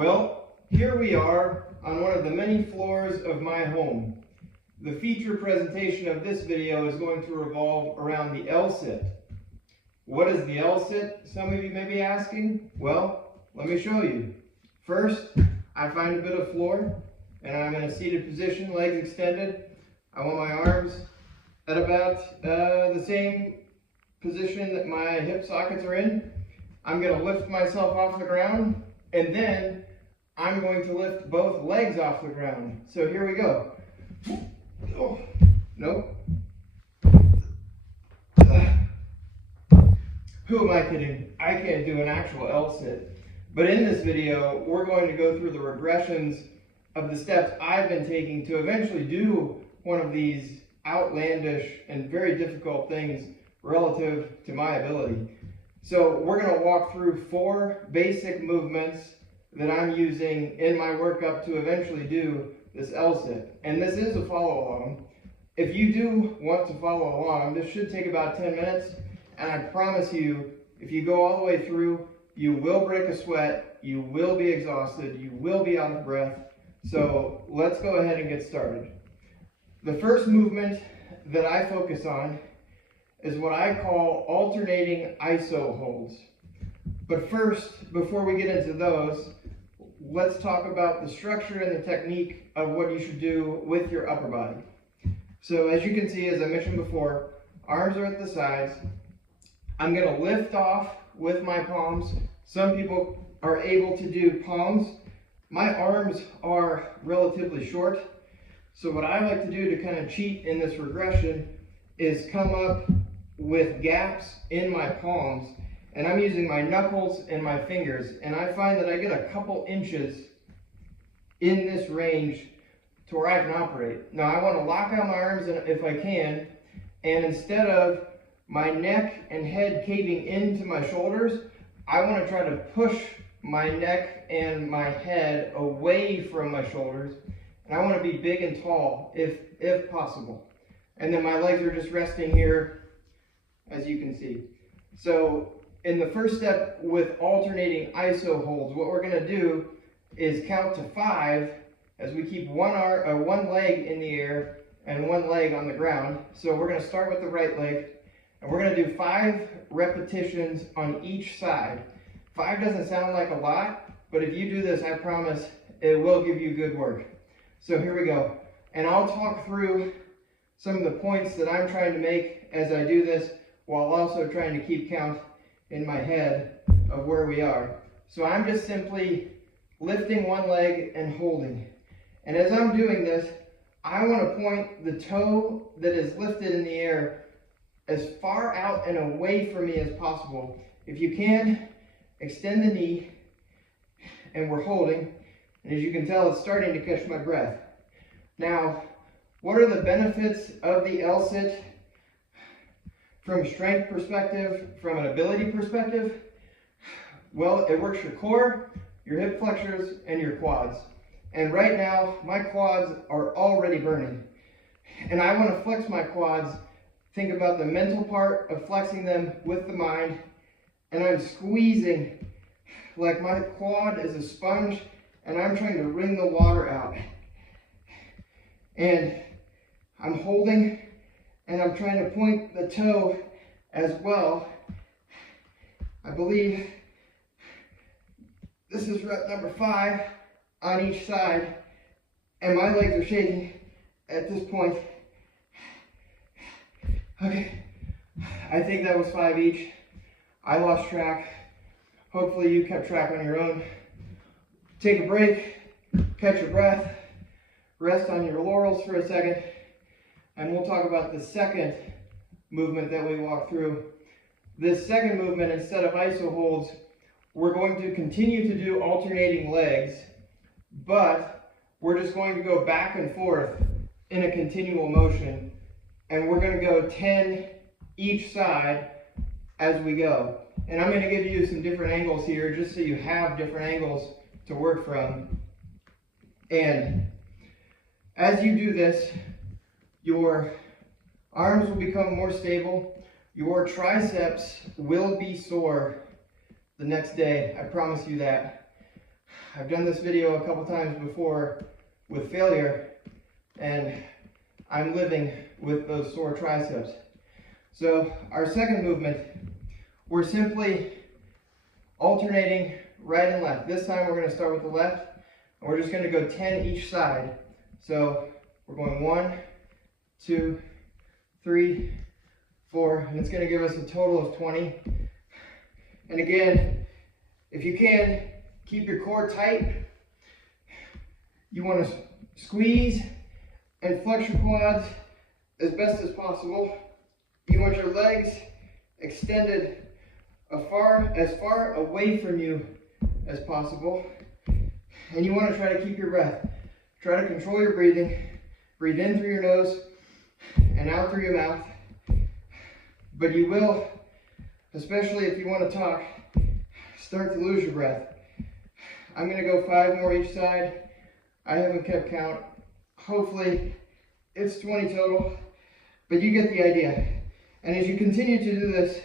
Well, here we are on one of the many floors of my home. The feature presentation of this video is going to revolve around the L-sit. What is the L-sit? Some of you may be asking. Well, let me show you. First, I find a bit of floor, and I'm in a seated position, legs extended. I want my arms at about the same position that my hip sockets are in. I'm going to lift myself off the ground, and then I'm going to lift both legs off the ground. So here we go. Oh, nope. Who am I kidding? I can't do an actual L-sit. But in this video, we're going to go through the regressions of the steps I've been taking to eventually do one of these outlandish and very difficult things relative to my ability. So we're going to walk through 4 basic movements that I'm using in my workup to eventually do this L-sit. And this is a follow along. If you do want to follow along, this should take about 10 minutes. And I promise you, if you go all the way through, you will break a sweat, you will be exhausted, you will be out of breath. So let's go ahead and get started. The first movement that I focus on is what I call alternating iso holds. But first, before we get into those, let's talk about the structure and the technique of what you should do with your upper body. So as you can see, as I mentioned before, arms are at the sides. I'm going to lift off with my palms. Some people are able to do palms. My arms are relatively short. So what I like to do to kind of cheat in this regression is come up with gaps in my palms, and I'm using my knuckles and my fingers, and I find that I get a couple inches in this range to where I can operate. Now I want to lock out my arms if I can, and instead of my neck and head caving into my shoulders, I want to try to push my neck and my head away from my shoulders, and I want to be big and tall if possible. And then my legs are just resting here, as you can see. So in the first step with alternating iso holds, what we're going to do is count to 5 as we keep one leg in the air and one leg on the ground. So we're going to start with the right leg, and we're going to do 5 repetitions on each side. 5 doesn't sound like a lot, but if you do this, I promise it will give you good work. So here we go. And I'll talk through some of the points that I'm trying to make as I do this, while also trying to keep count in my head of where we are. So I'm just simply lifting one leg and holding. And as I'm doing this, I want to point the toe that is lifted in the air as far out and away from me as possible. If you can, extend the knee, and we're holding. And as you can tell, it's starting to catch my breath. Now, what are the benefits of the L-sit? From a strength perspective, from an ability perspective, well, it works your core, your hip flexors, and your quads. And right now, my quads are already burning. And I want to flex my quads. Think about the mental part of flexing them with the mind. And I'm squeezing like my quad is a sponge, and I'm trying to wring the water out. And I'm holding, and I'm trying to point the toe as well. I believe this is rep number 5 on each side, and my legs are shaking at this point. Okay, I think that was 5 each. I lost track. Hopefully you kept track on your own. Take a break, catch your breath, rest on your laurels for a second, and we'll talk about the second movement that we walk through. This second movement, instead of iso holds, we're going to continue to do alternating legs, but we're just going to go back and forth in a continual motion, and we're going to go 10 each side as we go. And I'm going to give you some different angles here just so you have different angles to work from. And as you do this, your arms will become more stable. Your triceps will be sore the next day. I promise you that. I've done this video a couple times before with failure, and I'm living with those sore triceps. So our second movement, we're simply alternating right and left. This time we're going to start with the left, and we're just going to go 10 each side. So we're going 1, 2, 3, 4, and it's going to give us a total of 20. And again, if you can, keep your core tight. You want to squeeze and flex your quads as best as possible. You want your legs extended as far away from you as possible. And you want to try to keep your breath. Try to control your breathing. Breathe in through your nose and out through your mouth. But you will, especially if you want to talk, start to lose your breath. I'm going to go 5 more each side. I haven't kept count. Hopefully it's 20 total, but you get the idea. And as you continue to do this,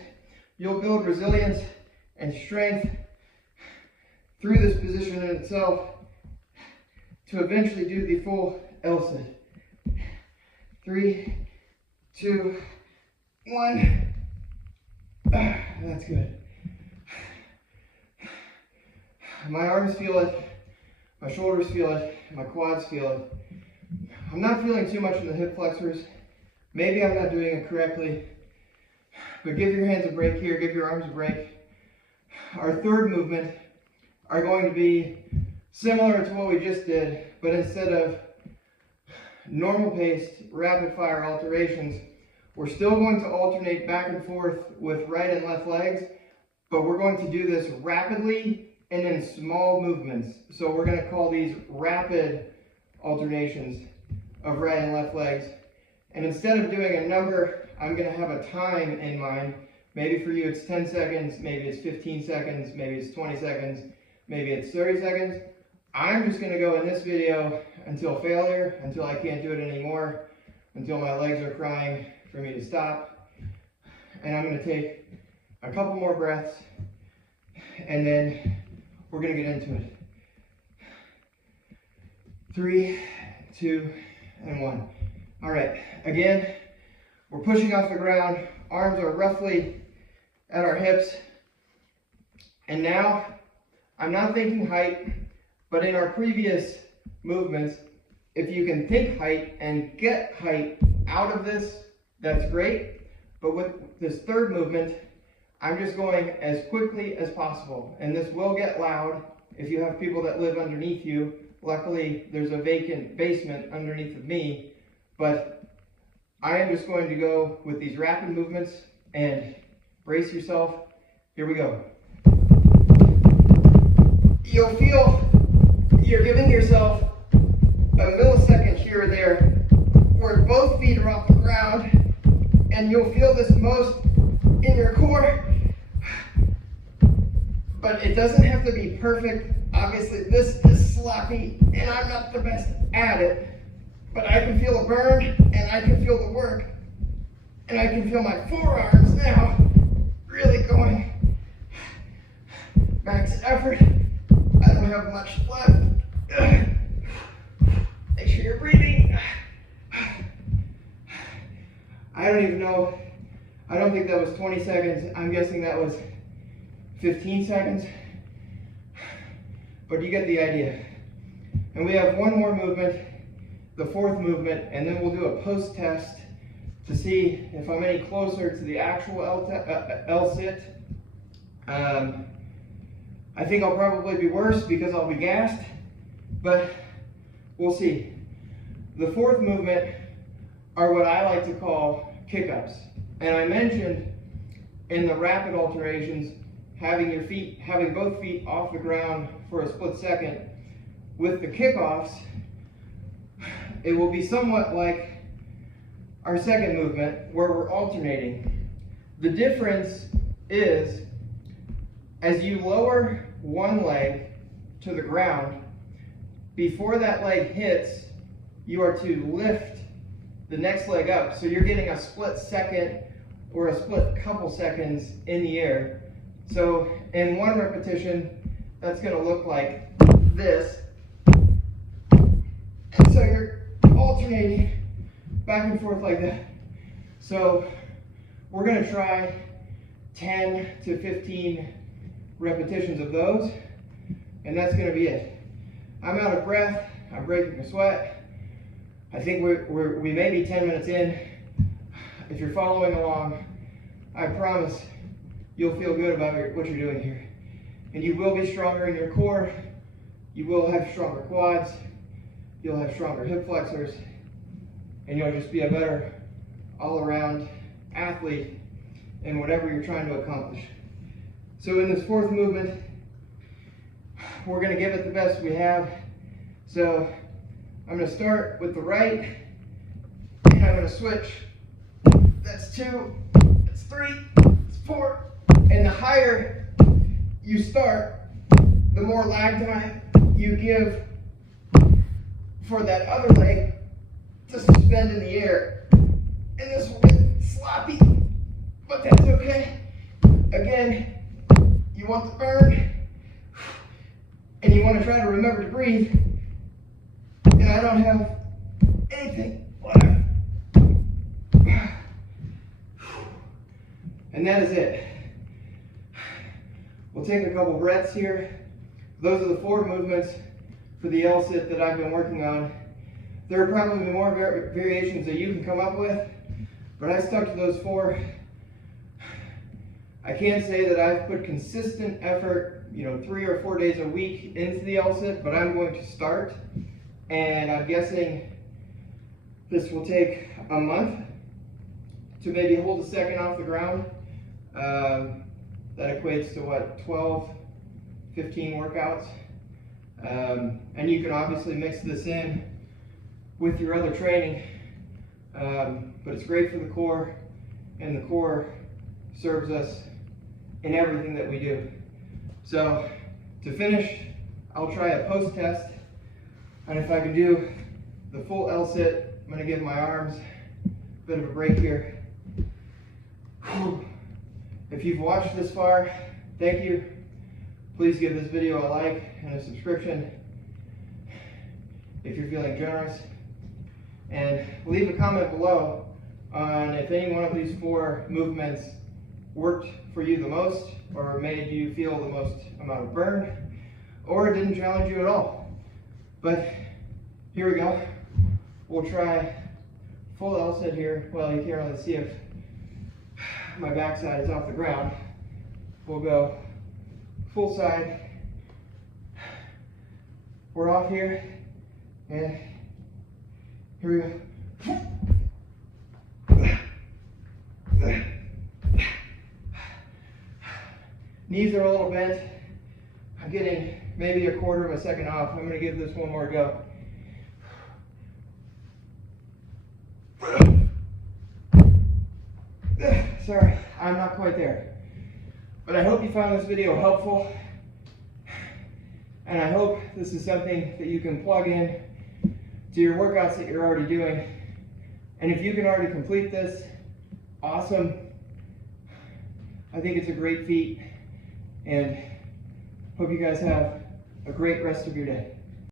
you'll build resilience and strength through this position in itself to eventually do the full L-sit. 3, 2, 1. That's good. My arms feel it, my shoulders feel it, my quads feel it. I'm not feeling too much in the hip flexors. Maybe I'm not doing it correctly, but give your hands a break here, give your arms a break. Our third movement are going to be similar to what we just did, but instead of normal paced, rapid fire alterations, we're still going to alternate back and forth with right and left legs, but we're going to do this rapidly and in small movements. So we're going to call these rapid alternations of right and left legs. And instead of doing a number, I'm going to have a time in mind. Maybe for you it's 10 seconds, maybe it's 15 seconds, maybe it's 20 seconds, maybe it's 30 seconds. I'm just going to go in this video until failure, until I can't do it anymore, until my legs are crying for me to stop. And I'm going to take a couple more breaths, and then we're going to get into it. 3, 2, and 1. All right, again, we're pushing off the ground. Arms are roughly at our hips. And now, I'm not thinking height, but in our previous movements, if you can think height and get height out of this, that's great. But with this third movement, I'm just going as quickly as possible. And this will get loud if you have people that live underneath you. Luckily, there's a vacant basement underneath of me, but I am just going to go with these rapid movements, and brace yourself. Here we go. You'll feel you're giving yourself a millisecond here or there where both feet are off the ground, and you'll feel this most in your core, but it doesn't have to be perfect. Obviously, this is sloppy, and I'm not the best at it, but I can feel a burn, and I can feel the work, and I can feel my forearms now really going. Max effort. I don't have much left. Make sure you're breathing. I don't even know. I don't think that was 20 seconds. I'm guessing that was 15 seconds. But you get the idea. And we have one more movement, the fourth movement, and then we'll do a post-test to see if I'm any closer to the actual L-sit. I think I'll probably be worse because I'll be gassed, but we'll see. The fourth movement are what I like to call kick-ups. And I mentioned in the rapid alterations, having both feet off the ground for a split second. With the kickoffs, it will be somewhat like our second movement where we're alternating. The difference is, as you lower one leg to the ground, before that leg hits, you are to lift the next leg up. So you're getting a split second or a split couple seconds in the air. So in one repetition, that's going to look like this. And so you're alternating back and forth like that. So we're going to try 10 to 15 repetitions of those, and that's going to be it. I'm out of breath. I'm breaking a sweat. I think we may be 10 minutes in. If you're following along, I promise you'll feel good about what you're doing here. And you will be stronger in your core. You will have stronger quads. You'll have stronger hip flexors. And you'll just be a better all-around athlete in whatever you're trying to accomplish. So in this fourth movement, we're going to give it the best we have. So I'm going to start with the right, and I'm going to switch. That's 2, that's 3, that's 4. And the higher you start, the more lag time you give for that other leg to suspend in the air. And this will get sloppy, but that's okay. Again, you want the burn, and you want to try to remember to breathe. And I don't have anything left. And that is it. We'll take a couple breaths here. Those are the 4 movements for the L-sit that I've been working on. There are probably more variations that you can come up with, but I stuck to those 4. I can't say that I've put consistent effort, 3 or 4 days a week into the L-sit, but I'm going to start. And I'm guessing this will take a month to maybe hold a second off the ground. That equates to what, 12, 15 workouts. And you can obviously mix this in with your other training, but it's great for the core, and the core serves us in everything that we do. So to finish, I'll try a post test, and if I can do the full L-sit, I'm going to give my arms a bit of a break here. If you've watched this far, thank you. Please give this video a like and a subscription if you're feeling generous. And leave a comment below on if any one of these 4 movements worked for you the most, or made you feel the most amount of burn, or didn't challenge you at all. But here we go. We'll try full L-sit here. Well, you can't really see if my backside is off the ground. We'll go full side. We're off here, and here we go. Knees are a little bent. I'm getting maybe a quarter of a second off. I'm going to give this one more go. Sorry, I'm not quite there. But I hope you found this video helpful. And I hope this is something that you can plug in to your workouts that you're already doing. And if you can already complete this, awesome. I think it's a great feat. And hope you guys have a great rest of your day.